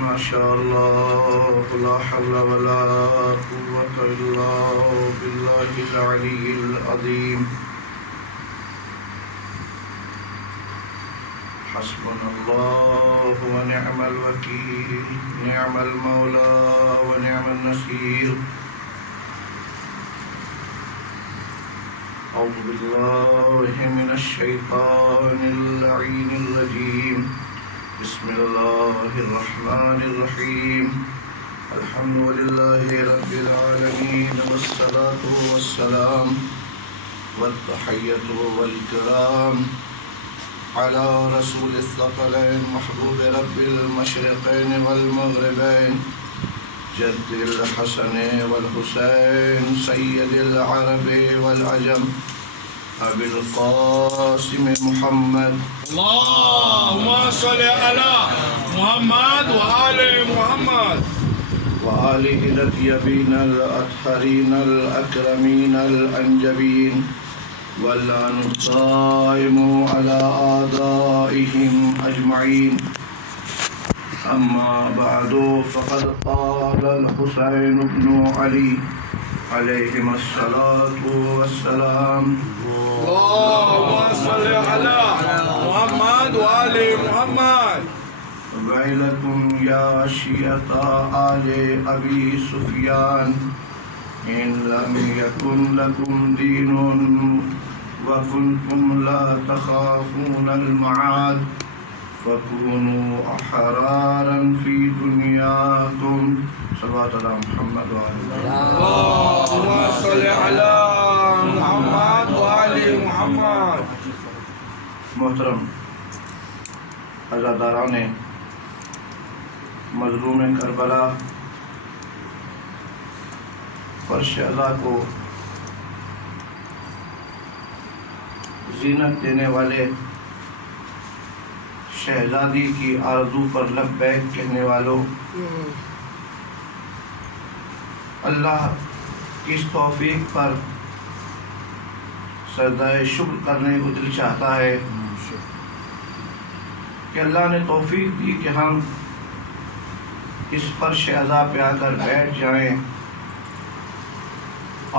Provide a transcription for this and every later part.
ما شاء الله لا حول ولا قوة إلا بالله العلي العظيم حسبنا الله ونعم الوكيل نعم المولى ونعم النصير أعوذ بالله من الشيطان اللعين الرجيم بسم الله الرحمن الرحيم الحمد لله رب العالمين والصلاة والسلام والتحية والكرام على رسول الثقلين محبوب رب المشرقين والمغربين جد الحسن والحسين سيد العرب والعجم أبي القاسم محمد اللهم صل على محمد وآل محمد وآله الأطيبين الأطهرين الأكرمين الأنجبين واللعن الدائم على أعدائهم أجمعين أما بعد فقد قال الحسين بن علي عليهما الصلاة والسلام اللهم صل على محمد وآل محمد ويلكم يا شيعة آل أبي سفيان إن لم يكن لكم دين وكنتم لا تخافون المعاد فكونوا أحرارا في دنياكم صلوات على محمد وآل اللهم صل على محمد وآل محمد محترم عزاداران مظلوم کربلا فرش عزا کو زینت دینے والے شہزادی کی آرزو پر لبیک کہنے والوں، اللہ کی اس توفیق پر سجدہ شکر کرنے کو دل چاہتا ہے کہ اللہ نے توفیق دی کہ ہم اس فرش عزا پہ آ کر بیٹھ جائیں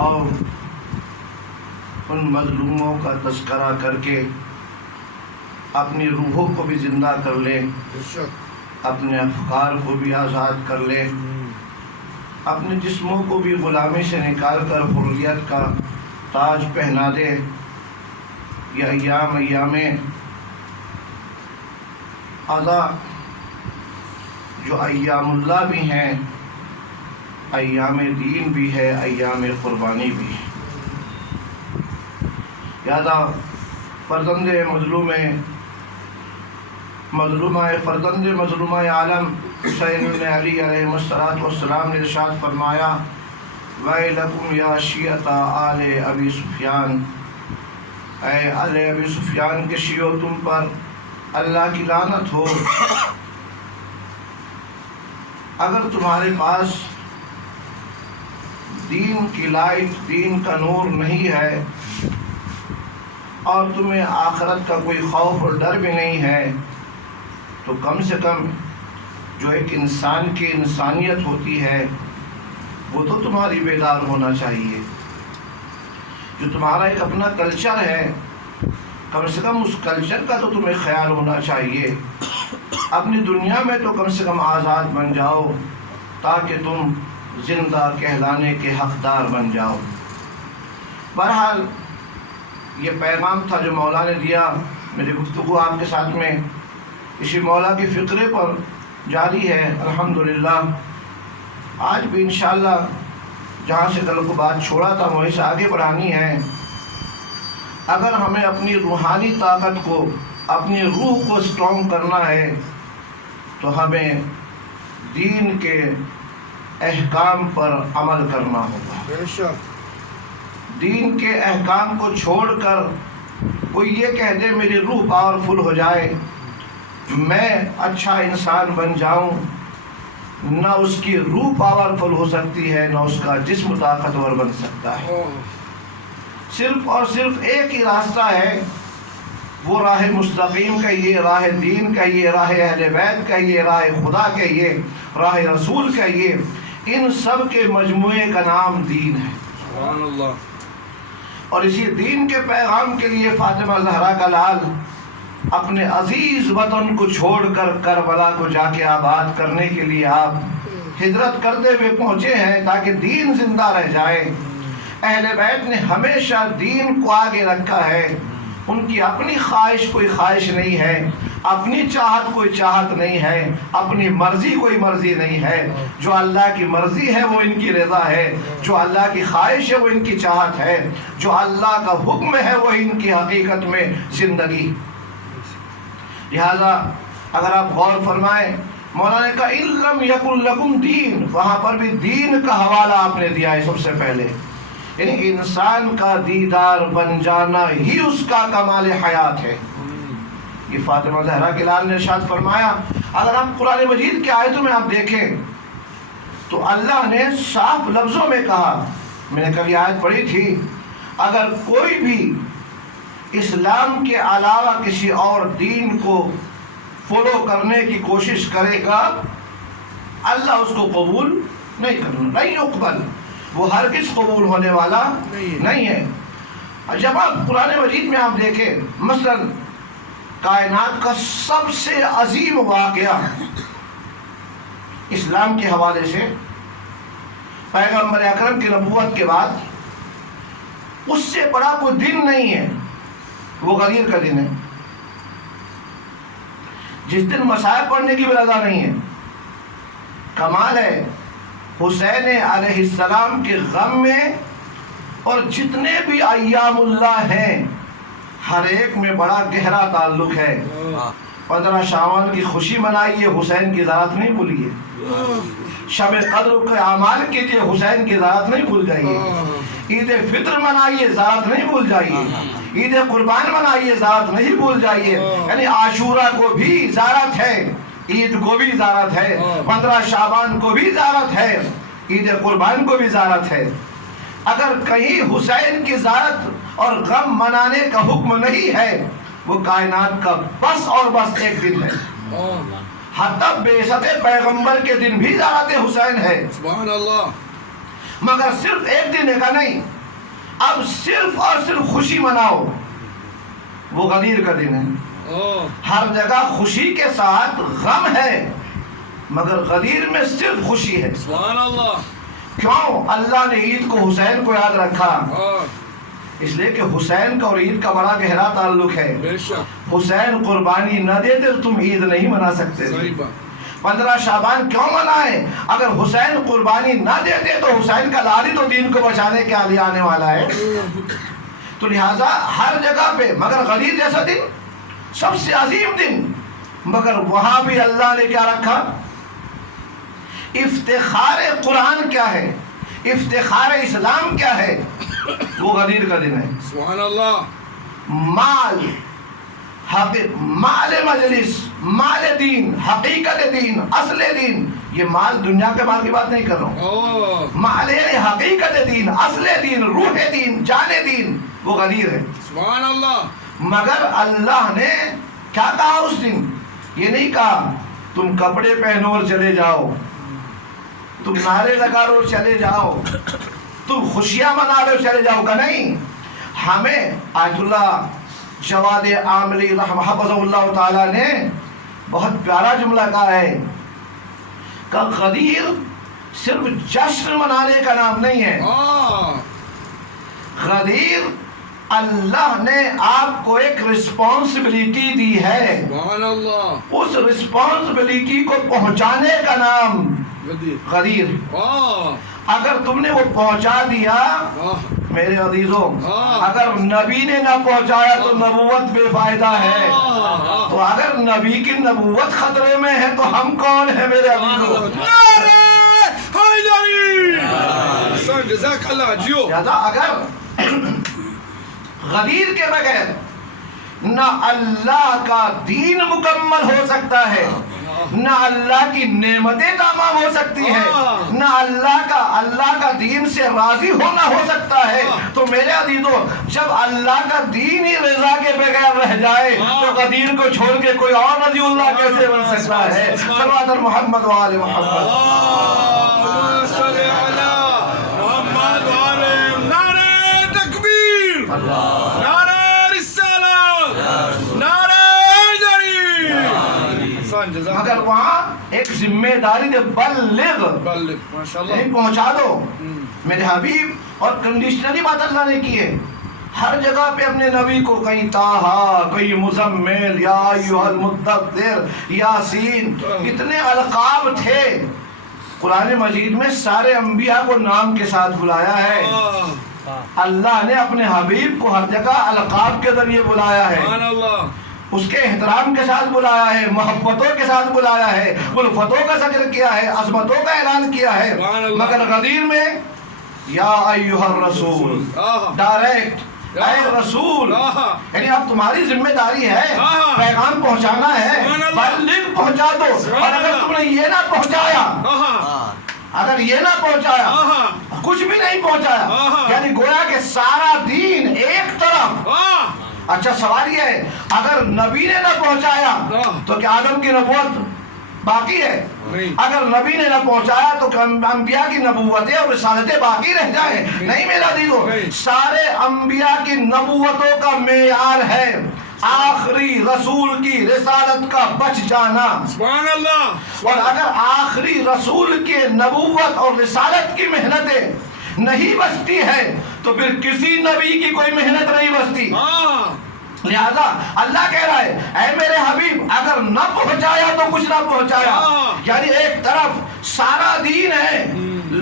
اور ان مظلوموں کا تذکرہ کر کے اپنی روحوں کو بھی زندہ کر لیں، اپنے افکار کو بھی آزاد کر لیں، اپنے جسموں کو بھی غلامی سے نکال کر حریت کا تاج پہنا دے۔ یہ ایام عزا جو ایام اللہ بھی ہیں، ایام دین بھی ہے، ایام قربانی بھی ہے۔ لہذا فرزند مظلومہ عالم حسین بن علی علیہ السلام نے ارشاد فرمایا وَيْلَكُمْ يَا شِيعَةَ آلِ أَبِي سفیان، اے آل ابی سفیان کے شیعوں تم پر اللہ کی لعنت ہو۔ اگر تمہارے پاس دین کی لائٹ، دین کا نور نہیں ہے اور تمہیں آخرت کا کوئی خوف اور ڈر بھی نہیں ہے تو کم سے کم جو ایک انسان کی انسانیت ہوتی ہے وہ تو تمہاری بیدار ہونا چاہیے۔ جو تمہارا ایک اپنا کلچر ہے، کم سے کم اس کلچر کا تو تمہیں خیال ہونا چاہیے۔ اپنی دنیا میں تو کم سے کم آزاد بن جاؤ تاکہ تم زندہ کہلانے کے حقدار بن جاؤ۔ بہرحال یہ پیغام تھا جو مولا نے دیا۔ میری گفتگو آپ کے ساتھ میں اسی مولا کی فکرے پر جاری ہے الحمدللہ۔ آج بھی انشاءاللہ جہاں سے کل کو بات چھوڑا تھا وہیں سے آگے بڑھانی ہے۔ اگر ہمیں اپنی روحانی طاقت کو، اپنی روح کو اسٹرانگ کرنا ہے تو ہمیں دین کے احکام پر عمل کرنا ہوگا۔ دین کے احکام کو چھوڑ کر کوئی یہ کہہ دے میری روح پاورفل ہو جائے، میں اچھا انسان بن جاؤں، نہ اس کی روح پاورفل ہو سکتی ہے نہ اس کا جسم طاقتور بن سکتا ہے۔ صرف اور صرف ایک ہی راستہ ہے وہ راہ مستقیم کہیے، راہ دین کہیے، راہ اہل بیت کہیے، راہ خدا کہیے، راہ رسول کہیے، ان سب کے مجموعے کا نام دین ہے۔ سبحان اللہ۔ اور اسی دین کے پیغام کے لیے فاطمہ زہرا کا لال اپنے عزیز وطن کو چھوڑ کر کربلا کو جا کے آباد کرنے کے لیے آپ ہجرت کرتے ہوئے پہنچے ہیں تاکہ دین زندہ رہ جائے۔ اہل بیت نے ہمیشہ دین کو آگے رکھا ہے، ان کی اپنی خواہش کوئی خواہش نہیں ہے، اپنی چاہت کوئی چاہت نہیں ہے، اپنی مرضی کوئی مرضی نہیں ہے۔ جو اللہ کی مرضی ہے وہ ان کی رضا ہے، جو اللہ کی خواہش ہے وہ ان کی چاہت ہے، جو اللہ کا حکم ہے وہ ان کی حقیقت میں زندگی۔ لہذا اگر آپ غور فرمائیں، مولانا نے کہا اِن لَمْ يَكُنْ لَكُمْ دین، وہاں پر بھی دین کا حوالہ آپ نے دیا ہے سب سے پہلے، یعنی انسان کا دیدار بن جانا ہی اس کا کمال حیات ہے۔ یہ فاطمہ زہرا کے لال نے ارشاد فرمایا، اگر آپ قرآن مجید کی آیتوں میں آپ دیکھیں تو اللہ نے صاف لفظوں میں کہا، میں نے کبھی آیت پڑھی تھی، اگر کوئی بھی اسلام کے علاوہ کسی اور دین کو فالو کرنے کی کوشش کرے گا اللہ اس کو قبول نہیں کرنا، نہیں يقبل، وہ ہرگز قبول ہونے والا نہیں ہے۔ جب آپ قرآن مجید میں آپ دیکھیں مثلا کائنات کا سب سے عظیم واقعہ اسلام کے حوالے سے پیغمبر اکرم کی نبوت کے بعد اس سے بڑا کوئی دن نہیں ہے، وہ غدیر کا دن ہے، جس دن مصائب پڑھنے کی بھی رضا نہیں ہے۔ کمال ہے حسین علیہ السلام کے غم میں، اور جتنے بھی ایام اللہ ہیں ہر ایک میں بڑا گہرا تعلق ہے۔ 15 شعبان کی خوشی منائیے، حسین کی ذات نہیں بھولیے۔ شب قدر کے اعمال کیجیے، حسین کی ذات نہیں بھول جائیے۔ عید فطر منائیے، ذات نہیں بھول جائیے۔ عید قربان منائیے، ذات نہیں بھول جائیے۔ یعنی عاشورہ کو بھی زیارت ہے، عید کو بھی زیارت ہے، 15 شعبان کو بھی زیارت ہے، عید قربان کو بھی زیارت ہے۔ اگر کہیں حسین کی زیارت اور غم منانے کا حکم نہیں ہے، وہ کائنات کا بس اور بس ایک دن ہے۔ حتی بعثت پیغمبر کے دن بھی زیارت حسین ہے، سبحان اللہ، مگر صرف ایک دن کا نہیں، اب صرف اور صرف خوشی مناؤ، وہ غدیر کا دن ہے۔ ہر جگہ خوشی کے ساتھ غم ہے، مگر غدیر میں صرف خوشی ہے۔ سبحان اللہ۔ کیوں اللہ نے عید کو حسین کو یاد رکھا؟ اس لیے کہ حسین کا اور عید کا بڑا گہرا تعلق ہے۔ بے شک، حسین قربانی نہ دے تو تم عید نہیں منا سکتے۔ صحیح بات۔ 15 شعبان کیوں منائے؟ اگر حسین قربانی نہ دیتے تو حسین کا لال ہی تو دین کو بچانے کے لیے آنے والا ہے۔ تو لہٰذا ہر جگہ پہ، مگر غدیر جیسا دن سب سے عظیم دن، مگر وہاں بھی اللہ نے کیا رکھا؟ افتخار قرآن کیا ہے، افتخار اسلام کیا ہے؟ وہ غدیر کا دن ہے۔ سبحان اللہ۔ مال مال مجلس، مال دین، حقیقت دین، اصل دین، یہ مال دنیا کے مال کی بات نہیں کر رہا ہوں، مال یعنی حقیقت دین، اصل دین، روح دین، جان دین، وہ غدیر ہے۔ سبحان اللہ۔ مگر اللہ نے کیا کہا اس دن؟ یہ نہیں کہا تم کپڑے پہنو اور چلے جاؤ، تم نعرے لگا لو چلے جاؤ، تم خوشیاں منا لو چلے جاؤ، کا نہیں۔ ہمیں آیت اللہ جواد عاملی حفظہ اللہ تعالیٰ نے بہت پیارا جملہ کہا ہے کہ غدیر صرف جشن منانے کا نام نہیں ہے، غدیر اللہ نے آپ کو ایک رسپانسبلٹی دی ہے، سبحان اللہ۔ اس رسپانسبلٹی کو پہنچانے کا نام غدیر۔ اگر تم نے وہ پہنچا دیا میرے عزیزوں، اگر نبی نے نہ پہنچایا تو نبوت بے فائدہ ہے، تو اگر نبی کی نبوت خطرے میں ہے تو ہم کون ہیں میرے عزیزوں؟ جزاک اللہ جیو۔ لہذا اگر غدیر کے بغیر نہ اللہ کا دین مکمل ہو سکتا ہے، نہ اللہ کی نعمتیں تمام ہو سکتی ہے، نہ اللہ کا دین سے راضی ہونا ہو سکتا ہے۔ تو میرے عزیزو، جب اللہ کا دین ہی رضا کے بغیر رہ جائے تو غدیر کو چھوڑ کے کوئی اور رضی اللہ کیسے بن سکتا ہے؟ صلوات محمد و آل محمد۔ اللہم صلی علی محمد و آل۔ نعرہ تکبیر، نعرہ رسالت، نعرہ حیدری۔ مگر وہاں ایک ذمہ داری دے، بلغ، ماشاءاللہ، نہیں پہنچا دو میرے حبیب۔ اور کنڈیشنری بات اللہ نے کی ہے، ہر جگہ پہ اپنے نبی کو کہیں طٰہٰ، کہیں مزمل، یا ایھا المدثر، یاسین، اتنے القاب تھے۔ قرآن مجید میں سارے انبیاء کو نام کے ساتھ بلایا ہے۔ اللہ نے اپنے حبیب کو ہر جگہ القاب کے ذریعے بلایا ہے، اس کے احترام کے ساتھ بلایا ہے، محبتوں کے ساتھ بلایا ہے، الفتوں کا ذکر کیا ہے، عظمتوں کا اعلان کیا ہے۔ مگر غدیر میں یا ایھا الرسول، ڈائریکٹ، اے رسول، یعنی اب تمہاری ذمہ داری ہے، پیغام پہنچانا ہے، بلغ، پہنچا دو۔ اور اگر تم نے یہ نہ پہنچایا، اگر یہ نہ پہنچایا، کچھ بھی نہیں پہنچایا، یعنی گویا کہ سارا دین ایک طرف۔ اچھا سوال یہ ہے، اگر نبی نے نہ پہنچایا تو کیا آدم کی نبوت باقی ہے؟ اگر نبی نے نہ پہنچایا تو انبیاء کی نبوتیں اور رسالتیں باقی رہ جائیں؟ نہیں میرا عزیزو، سارے انبیاء کی نبوتوں کا معیار ہے آخری رسول کی رسالت کا بچ جانا۔ سبحان اللہ۔ اور اگر آخری رسول کے نبوت اور رسالت کی محنتیں نہیں بچتی ہے تو پھر کسی نبی کی کوئی محنت نہیں بچتی۔ لہذا اللہ کہہ رہا ہے، اے میرے حبیب، اگر نہ پہنچایا تو کچھ نہ پہنچایا، یعنی ایک طرف سارا دین ہے۔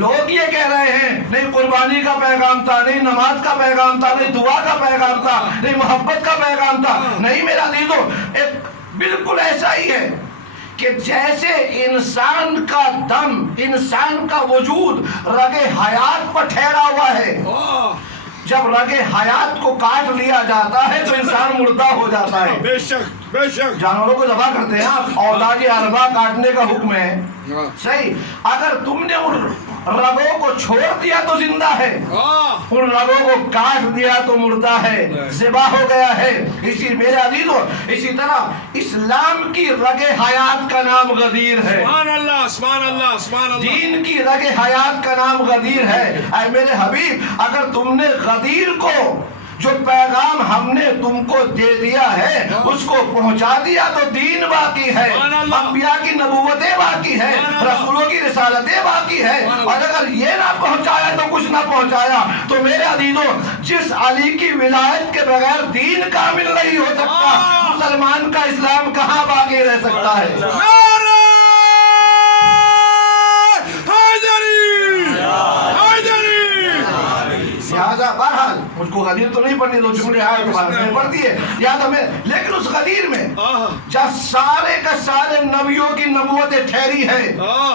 لوگ یہ کہہ رہے ہیں نہیں قربانی کا پیغام تھا، نہیں نماز کا پیغام تھا، نہیں دعا کا پیغام تھا، نہیں محبت کا پیغام تھا۔ نہیں میرا عزیزو، ایک بالکل ایسا ہی ہے کہ جیسے انسان کا دم، انسان کا وجود رگ حیات پر ٹھہرا ہوا ہے، جب رگ حیات کو کاٹ لیا جاتا ہے تو انسان مردہ ہو جاتا ہے۔ بے شک، بے شک۔ جانوروں کو ذبح کرتے ہیں آپ، اولاد اربع کاٹنے کا حکم ہے، صحیح۔ اگر تم نے ان رگوں کو چھوڑ دیا تو زندہ ہے، ان رگوں کو کاٹ دیا تو مردہ ہے، ذبح ہو گیا ہے۔ اسی میرے عزیزو، اسی طرح اسلام کی رگ حیات کا نام غدیر ہے۔ سبحان اللہ، سبحان اللہ، سبحان اللہ۔ دین کی رگ حیات کا نام غدیر ہے۔ اے میرے حبیب، اگر تم نے غدیر کو، جو پیغام ہم نے تم کو دے دیا ہے، اس کو پہنچا دیا تو دین باقی ہے، انبیاء کی نبوتیں باقی ہے، رسولوں کی رسالتیں باقی ہے۔ اور اگر یہ نہ پہنچایا تو کچھ نہ پہنچایا۔ تو میرے عزیزو، جس علی کی ولایت کے بغیر دین کامل نہیں ہو سکتا، مسلمان کا اسلام کہاں باقی رہ سکتا ہے؟ نعرہ حیدری، حیدری۔ لہذا بہرحال مجھ کو غدیر تو نہیں پڑھنی، دو جملے آئے تو بعد میں پڑھتی ہے یاد ہمیں، لیکن اس غدیر میں جب سارے کا سارے نبیوں کی نبوتیں ٹھہری ہے،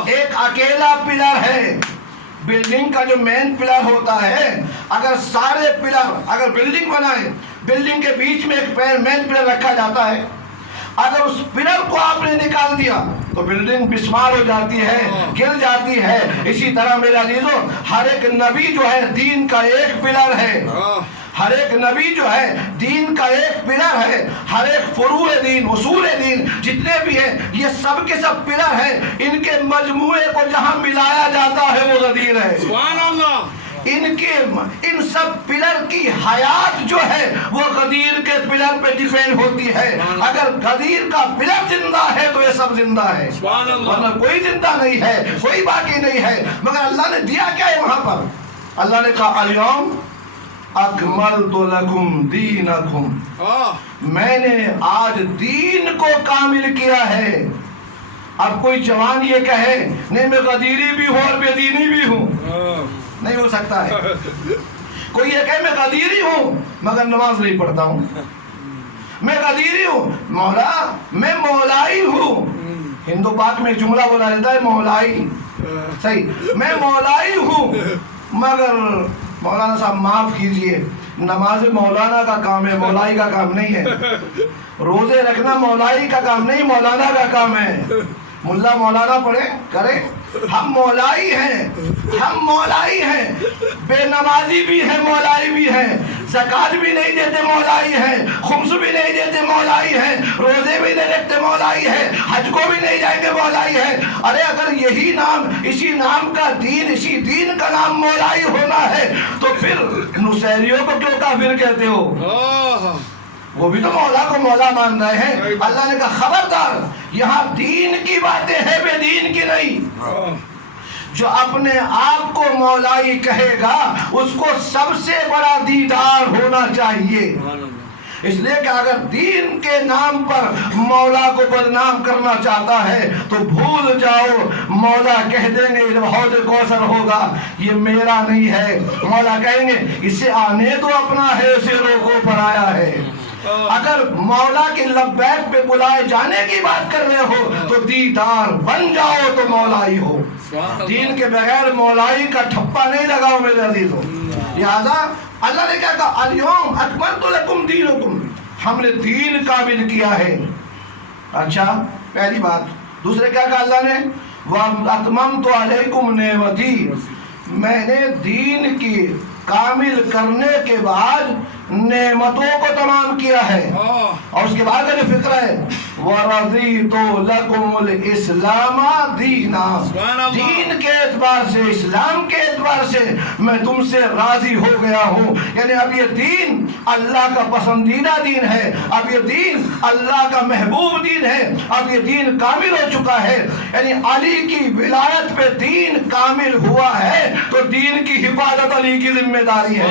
ایک اکیلا پلر ہے۔ بلڈنگ کا جو مین پلر ہوتا ہے، اگر سارے پلر، اگر بلڈنگ بنائے، بلڈنگ کے بیچ میں ایک مین پلر رکھا جاتا ہے، اگر اس پلر کو آپ نے نکال دیا تو بلڈنگ بسمار ہو جاتی ہے، گر جاتی ہے۔ اسی طرح میرے عزیزو، ہر ایک نبی جو ہے دین کا ایک پلر ہے، ہر ایک نبی جو ہے دین کا ایک پلر ہے، ہر ایک فروع دین، اصول دین جتنے بھی ہیں، یہ سب کے سب پلر ہیں۔ ان کے مجموعے کو جہاں ملایا جاتا ہے وہ غدیر ہے۔ سبحان اللہ۔ ان سب پلر کی حیات جو ہے وہ غدیر کے پلر پہ ڈیپینڈ ہوتی ہے۔ اگر غدیر کا پلر زندہ ہے تو یہ سب زندہ ہے، ورنہ کوئی زندہ نہیں ہے، کوئی باقی نہیں ہے۔ مگر اللہ نے دیا کیا ہے وہاں پر؟ اللہ نے کہا الیوم اکملت لکم دینکم، میں نے آج دین کو کامل کیا ہے۔ اب کوئی جوان یہ کہے نہیں میں غدیری بھی ہوں اور بے دینی بھی ہوں، نہیں ہو سکتا ہے۔ کوئی یہ کہے میں غدیری ہوں مگر نماز نہیں پڑھتا ہوں، میں غدیری ہوں، مولا میں مولائی ہوں۔ ہندو پاک میں ایک جملہ بولا جاتا ہے مولائی، صحیح، میں مولائی ہوں مگر مولانا صاحب معاف کیجئے، نماز مولانا کا کام ہے، مولائی کا کام نہیں ہے۔ روزے رکھنا مولائی کا کام نہیں، مولانا کا کام ہے۔ ملا مولانا پڑھے کریں، ہم مولائی ہیں، ہم مولائی ہیں، بے نمازی بھی ہیں، مولائی بھی ہیں، زکوٰۃ بھی نہیں دیتے مولائی ہیں، خمس بھی نہیں دیتے مولائی ہیں، روزے بھی نہیں رکھتے مولائی ہیں، حج کو بھی نہیں جائیں گے مولائی ہیں۔ ارے اگر یہی نام، اسی نام کا دین، اسی دین کا نام مولائی ہونا ہے تو پھر نصیریوں کو کیوں کافر کہتے ہو؟ وہ بھی تو مولا کو مولا مان رہے ہیں۔ اللہ نے کہا خبردار، یہاں دین کی باتیں ہیں، بے دین کی نہیں۔ جو اپنے آپ کو مولائی کہے گا اس کو سب سے بڑا دیدار ہونا چاہیے، اس لیے کہ اگر دین کے نام پر مولا کو بدنام کرنا چاہتا ہے تو بھول جاؤ، مولا کہہ دیں گے جب حوض کوثر ہوگا یہ میرا نہیں ہے، مولا کہیں گے اسے آنے دو، اپنا ہے اسے روکو پرایا ہے۔ اگر مولا کے لبیک پہ بلائے جانے کی بات کر رہے ہو تو دیدار بن جاؤ تو مولائی ہو، دین کے بغیر مولائی کا ٹھپا نہیں لگاؤ میرے عزیزو۔ لہذا اللہ نے کیا کہا الیوم اکملت لکم دینکم، ہم نے دین کامل کیا ہے۔ اچھا پہلی بات، دوسرے کیا کہا اللہ نے وَأَتْمَمْتُ عَلَيْكُمْ نِعْمَتِي، میں نے دین کی کامل کرنے کے بعد نعمتوں کو تمام کیا ہے، اور اس کے بعد کا جو فکر ہے وَرَضِيتُ لَكُمُ الْإِسْلَامَ دِينًا، دین کے اعتبار سے، اسلام کے اعتبار سے میں تم سے راضی ہو گیا ہوں، یعنی اب یہ دین اللہ کا پسندیدہ دین ہے، اب یہ دین اللہ کا محبوب دین ہے، اب یہ دین کامل ہو چکا ہے، یعنی علی کی ولایت پہ دین کامل ہوا ہے تو دین کی حفاظت علی کی ذمہ داری ہے،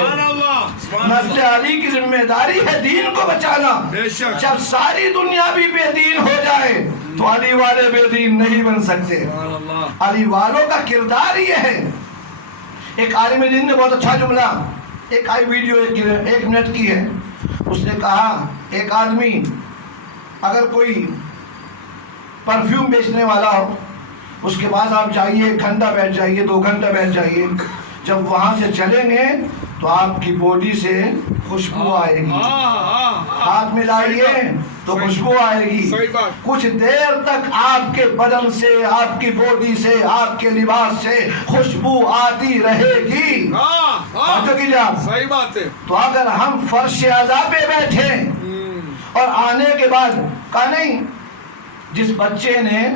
نسل علی کی ذمہ داری ہے دین کو بچانا۔ جب ساری دنیا بھی بے دین ہو جائے تو علی والے بے دین نہیں بن سکتے، علی والوں کا کردار یہ ہے۔ ایک عالم دین نے بہت اچھا جملہ، ایک آئی ویڈیو 1 منٹ کی ہے، اس نے کہا ایک آدمی اگر کوئی پرفیوم بیچنے والا ہو، اس کے پاس آپ جائیے، 1 گھنٹہ بیٹھ جائیے، 2 گھنٹہ بیٹھ جائیے، جب وہاں سے چلیں گے تو آپ کی باڈی سے خوشبو آئے گی، ہاتھ ملائیے تو خوشبو آئے گی، کچھ دیر تک آپ کے بدن سے، آپ کی باڈی سے، آپ کے لباس سے خوشبو آتی رہے گی۔ صحیح بات ہے۔ تو اگر ہم فرش عزا پہ بیٹھے اور آنے کے بعد کہا نہیں، جس بچے نے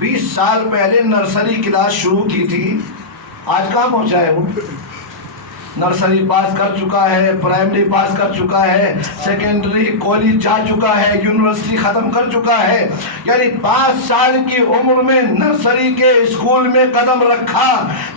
20 سال پہلے نرسری کلاس شروع کی تھی آج کہاں پہنچا ہے؟ وہ نرسری پاس کر چکا ہے، پرائمری پاس کر چکا ہے، سیکنڈری کالج جا چکا ہے، یونیورسٹی ختم کر چکا ہے، یعنی 5 سال کی عمر میں نرسری کے اسکول میں قدم رکھا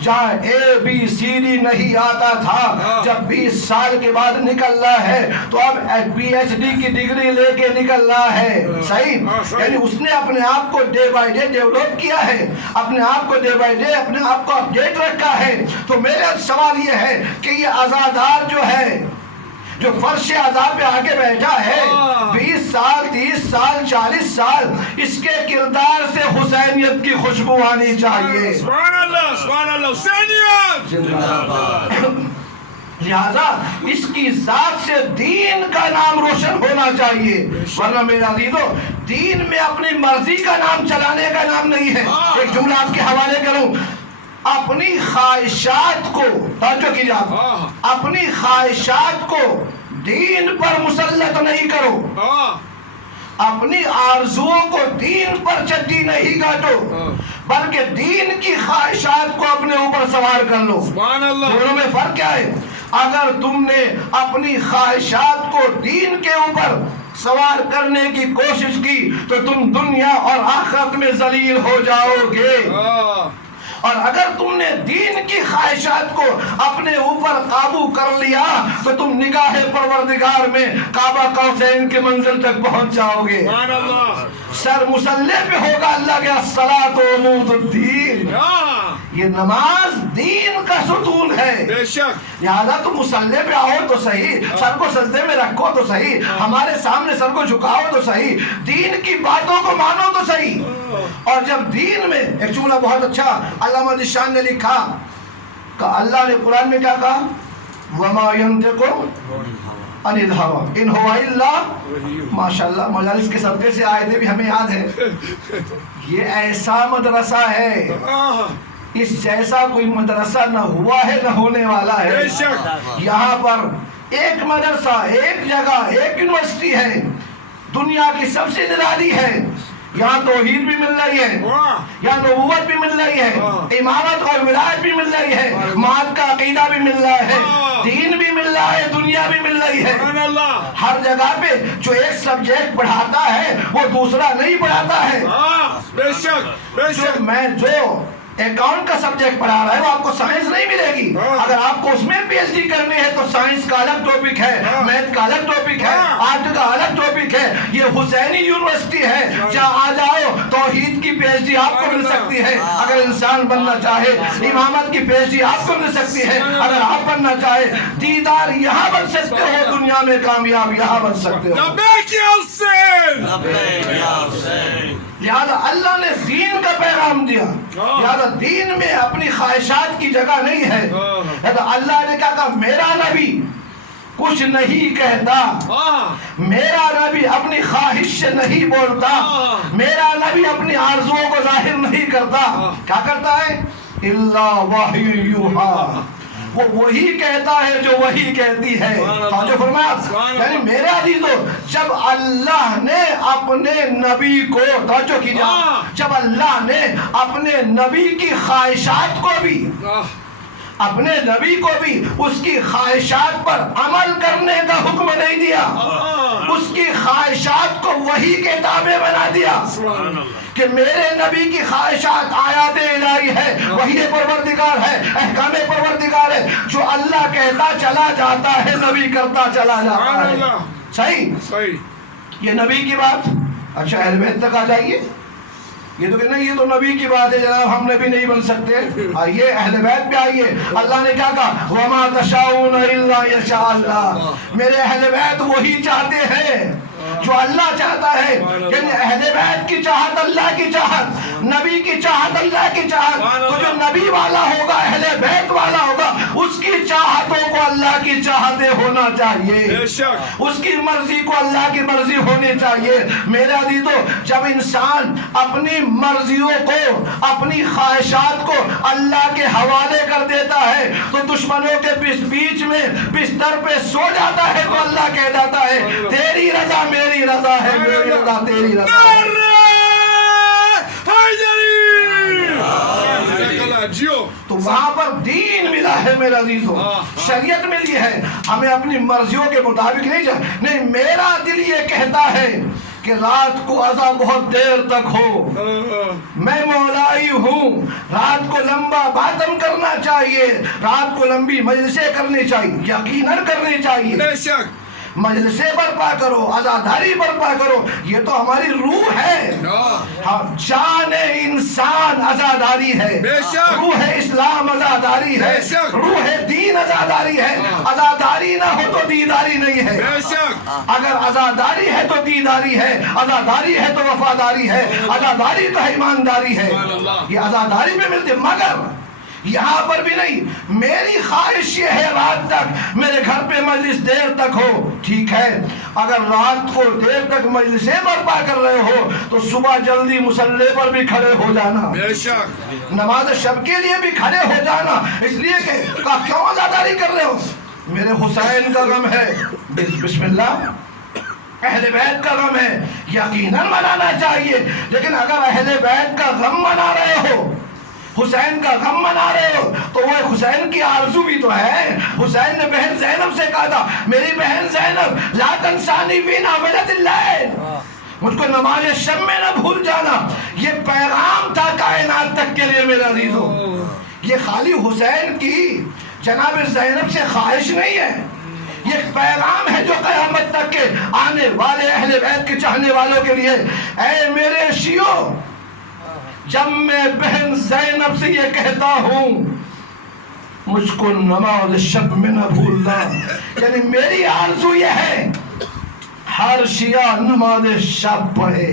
جہاں ABCD نہیں آتا تھا، جب 20 سال کے بعد نکل رہا ہے تو اب PhD کی ڈگری لے کے نکل رہا ہے، صحیح؟ یعنی اس نے اپنے آپ کو ڈے بائی ڈے ڈیولپ کیا ہے، اپنے آپ کو ڈے بائی ڈے اپنے آپ کو اپڈیٹ رکھا ہے۔ تو میرا سوال یہ ہے کہ یہ عزادار جو ہے، جو فرش عزا پہ آگے بیٹھا ہے، 20 سال 30 سال 40 سال، اس کے کردار سے حسینیت کی خوشبو آنی چاہیے۔ سبحان اللہ، سبحان اللہ، حسینیت۔ لہذا اس کی ذات سے دین کا نام روشن ہونا چاہیے، ورنہ میرے عزیزو دین میں اپنی مرضی کا نام چلانے کا نام نہیں ہے۔ ایک جملہ آپ کے حوالے کروں، اپنی خواہشات کو توجہ کیجیے، اپنی خواہشات کو دین پر مسلط نہیں کرو، اپنی آرزوؤں کو دین پر چٹی نہیں کاٹو، بلکہ دین کی خواہشات کو اپنے اوپر سوار کر لو۔ دونوں میں فرق کیا ہے؟ اگر تم نے اپنی خواہشات کو دین کے اوپر سوار کرنے کی کوشش کی تو تم دنیا اور آخرت میں ذلیل ہو جاؤ گے، اور اگر تم نے دین کی خواہشات کو اپنے اوپر قابو کر لیا تو تم نگاہ پروردگار میں کعبہ قوسین کے منزل تک پہنچ جاؤ گے۔ سر مسلح پہ ہوگا اللہ کے الصلاۃ عمود الدین، یہ نماز دین کا ستون ہے۔ بے شک، لہذا تم مسلح پہ آؤ تو صحیح، سر کو سجدے میں رکھو تو صحیح، ہمارے سامنے سر کو جھکاؤ تو صحیح، دین کی باتوں کو مانو تو صحیح۔ اور جب دین میں ایک جملہ بہت اچھا علامہ ذیشان نے لکھا کہ اللہ نے قرآن میں کیا کہا؟ وَمَا يَنْطِقُ عن الہوى ان هو الا ماشاءاللہ مجالس کے صدقے سے آیتیں بھی ہمیں یاد ہے. یہ ایسا مدرسہ ہے اس جیسا کوئی مدرسہ نہ ہوا ہے نہ ہونے والا ہے. یہاں پر ایک مدرسہ، ایک جگہ، ایک یونیورسٹی ہے دنیا کی سب سے نرالی ہے. یہاں توحید بھی مل رہی ہے، یہاں نبوت بھی مل رہی ہے، امامت اور ولایت بھی مل رہی ہے، مات کا عقیدہ بھی مل رہا ہے، دین بھی مل رہا ہے، دنیا بھی مل رہی ہے. ہر جگہ پہ جو ایک سبجیکٹ پڑھاتا ہے وہ دوسرا نہیں پڑھاتا ہے. بے شک جو اکاؤنٹ کا سبجیکٹ پڑھا رہا ہے وہ آپ کو سائنس نہیں ملے گی. اگر آپ کو اس میں پی ایچ ڈی کرنی ہے تو سائنس کا الگ ٹاپک ہے، میتھ کا الگ ٹاپک ہے، آرٹ کا الگ ٹاپک ہے. یہ حسینی یونیورسٹی ہے جہاں آ جاؤ توحید کی پی ایچ ڈی آپ کو مل سکتی ہے. اگر انسان بننا چاہے امامت کی پی ایچ ڈی آپ کو مل سکتی ہے. اگر آپ بننا چاہے دیدار یہاں بن سکتے ہو، دنیا میں کامیاب یہاں بن سکتے ہو. لہذا اللہ نے دین کا پیغام دیا. لہذا دین میں اپنی خواہشات کی جگہ نہیں ہے. لہذا اللہ نے کہا میرا نبی کچھ نہیں کہتا، میرا نبی اپنی خواہش سے نہیں بولتا، میرا نبی اپنی آرزوؤں کو ظاہر نہیں کرتا. کیا کرتا ہے؟ الا وحی یوحی، وہ وہی کہتا ہے جو وہی کہتی ہے. توجہ فرمایا. یعنی میرے عزیزو جب اللہ نے اپنے نبی کو، توجہ کیجئے، جب اللہ نے اپنے نبی کی خواہشات کو بھی، اپنے نبی کو بھی اس کی خواہشات پر عمل کرنے کا حکم نہیں دیا، اس کی خواہشات کو وہی کتابیں بنا دیا کہ میرے نبی کی خواہشات آیات الہی ہے، وحی پروردگار ہے، احکام پروردگار ہے. جو اللہ کہتا چلا جاتا ہے نبی کرتا چلا جاتا ہے. صحیح؟ یہ نبی کی بات. اچھا اہل بیت تک آ جائیے. یہ تو کہ نہیں، یہ تو نبی کی بات ہے جناب، ہم نبی نہیں بن سکتے. آئیے اہل بیت پہ آئیے. اللہ نے کیا کہا؟ وَمَا تَشَاءُونَ إِلَّا يَشَاءَ اللَّهُ. میرے اہل بیت وہی چاہتے ہیں جو اللہ چاہتا ہے. یعنی اہل بیت کی چاہت اللہ کی چاہت، نبی کی چاہت اللہ کی چاہت. تو جو نبی والا ہوگا، اہل بیت والا ہوگا، اس کی چاہتوں کو اللہ کی چاہتیں ہونا چاہیے، اس کی مرضی کو اللہ کی مرضی ہونی چاہیے. میرے عزیزو جب انسان اپنی مرضیوں کو، اپنی خواہشات کو اللہ کے حوالے کر دیتا ہے تو دشمنوں کے بیچ میں بستر پہ سو جاتا ہے تو اللہ کہہ جاتا ہے تیری رضا میری رضا ہے، میری رضا تیری رضا ہے. تو وہاں پر دین ملا ہے میرے عزیزو، شریعت ملی ہے. ہمیں اپنی مرضیوں کے مطابق نہیں. میرا دل یہ کہتا ہے کہ رات کو عزا بہت دیر تک ہو، میں مولائی ہوں، رات کو لمبا باتم کرنا چاہیے، رات کو لمبی مجلسیں کرنی چاہیے، یقیناً کرنی چاہیے. مجلسیں برپا کرو، عزاداری برپا کرو، یہ تو ہماری روح ہے. جان انسان عزاداری ہے، روح اسلام عزاداری ہے، روح دین عزاداری ہے. عزاداری نہ ہو تو دیداری نہیں ہے. اگر عزاداری ہے تو دیداری ہے، عزاداری ہے تو وفاداری ہے، عزاداری تو ایمانداری ہے. یہ عزاداری میں ملتے. مگر یہاں پر بھی نہیں. میری خواہش یہ ہے رات تک میرے گھر پہ مجلس دیر تک ہو. ٹھیک ہے، اگر رات کو دیر تک مجلسیں برپا کر رہے ہو تو صبح جلدی مصلی پر بھی کھڑے ہو جانا، نماز شب کے لیے بھی کھڑے ہو جانا. اس لیے کہ کیوں عزاداری کر رہے ہو؟ میرے حسین کا غم ہے، بسم اللہ. اہل بیت کا غم ہے، یقیناً منانا چاہیے. لیکن اگر اہل بیت کا غم منا رہے ہو، حسین کا غم منا رہے ہو، تو وہ حسین کی آرزو بھی تو ہے. حسین نے بہن زینب سے کہا تھا میری بہن زینب لا تنسانی فی نافلۃ اللیل، مجھ کو نماز شب میں نہ بھول جانا. یہ پیغام تھا کائنات تک کے لیے میرے عزیزو. یہ خالی حسین کی جناب زینب سے خواہش نہیں ہے، یہ پیغام ہے جو قیامت تک کے آنے والے اہل بیت کے چاہنے والوں کے لیے. اے میرے شیعو، جب میں بہن زینب سے یہ کہتا ہوں مجھ کو نماز شب میں نہ بھولنا، یعنی میری آرزو یہ ہے ہر شیعہ نماز شب پڑھے.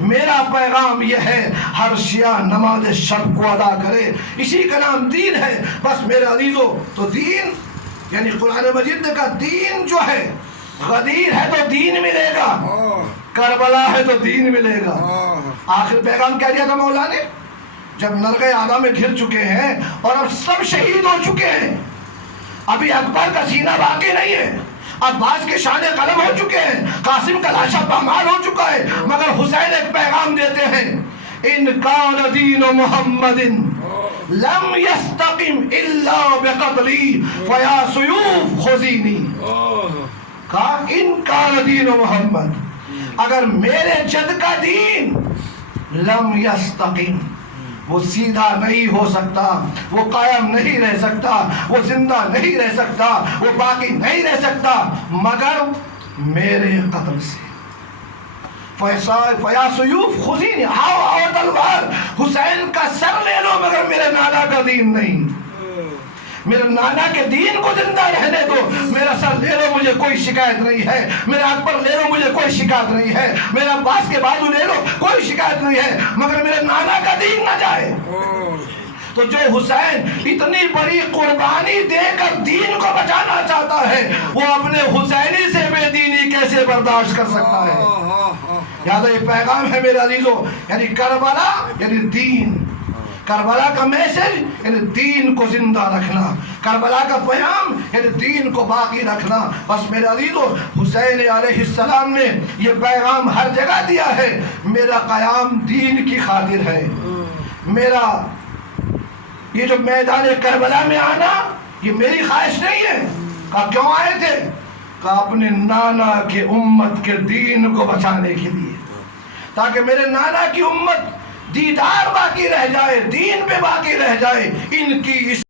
میرا پیغام یہ ہے ہر شیعہ نماز شب کو ادا کرے. اسی کا نام دین ہے. بس میرے عزیزو، تو دین یعنی قرآن مجید نے کہا دین جو ہے غدیر ہے تو دین ملے گا، کربلا ہے تو دین ملے گا۔ آخر پیغام کیا دیا تھا مولا نے؟ جب نرغہ اعلیٰ میں گر چکے ہیں اور اب سب شہید ہو چکے ہیں، ابھی اکبر کا سینہ باقی نہیں ہے، عباس کے شان قلم ہو چکے ہیں، قاسم کا لاشا پامال ہو چکا ہے، مگر حسین ایک پیغام دیتے ہیں، ان کان دین محمد لم یستقم الا بقتلی فیا سیوف خذینی۔ کہا ان کان دین محمد، اگر میرے جد کا دین لم یستقم، وہ سیدھا نہیں ہو سکتا، وہ قائم نہیں رہ سکتا، وہ زندہ نہیں رہ سکتا، وہ باقی نہیں رہ سکتا مگر میرے قتل سے۔ فیا سیوف خذینی، آؤ تلوار، حسین کا سر لے لو مگر میرے نانا کا دین نہیں، میرے نانا کے دین کو زندہ رہنے دو، میرا سر لے لو مجھے کوئی شکایت نہیں ہے، میرا اکبر لے لو مجھے کوئی شکایت نہیں ہے، میرا عباس کے بازو لے لو کوئی شکایت نہیں ہے، مگر میرے نانا کا دین نہ جائے۔ تو جو حسین اتنی بڑی قربانی دے کر دین کو بچانا چاہتا ہے، وہ اپنے حسینی سے بے دینی کیسے برداشت کر سکتا ہے؟ یاد یہ پیغام ہے میرے عزیزو، یعنی کربلا یعنی دین، کربلا کا میسج یعنی دین کو زندہ رکھنا، کربلا کا پیام یعنی دین کو باقی رکھنا۔ بس میرے عزیزو، حسین علیہ السلام نے یہ پیغام ہر جگہ دیا ہے، میرا قیام دین کی خاطر ہے، میرا یہ جو میدان کربلا میں آنا یہ میری خواہش نہیں ہے۔ کہا کیوں آئے تھے؟ کہا اپنے نانا کے امت کے دین کو بچانے کے لیے، تاکہ میرے نانا کی امت دیدار باقی رہ جائے، دین پہ باقی رہ جائے، ان کی